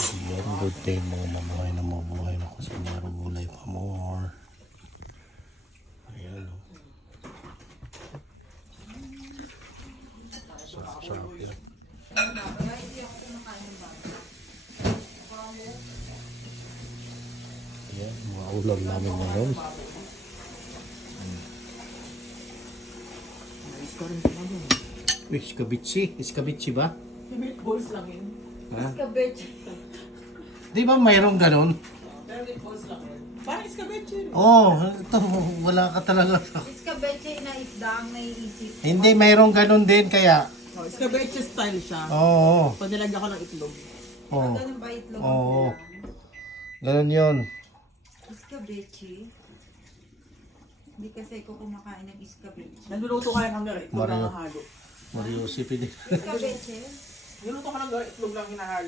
Yan, good day mga mabuhay na mabuhay na kasi mayroong gulay pa more. Ayan o. Sarap yan. Ayan, mga ulam namin ngayon. Iskabitsi? Iskabitsi ba? Meatballs lang yun. Ha? Escabeche. Di ba mayroong ganun? Pero meatballs lang yun. Parang escabeche. Oo, ito, wala ka talaga. Escabeche na isda ang naiisip. Hindi, mayroong ganun din kaya. Oh, escabeche style siya. Oo. Pag nilagyan ko ng itlog. Oo. Ganun ba itlog? Oo. Ganun yun. Escabeche. Hindi kasi ako kumakain ng escabeche. Naluluto ka lang ng itlog Mario. lang halo. Mario, sipin din. Escabeche? Niluto ka ng itlog lang hinahalo.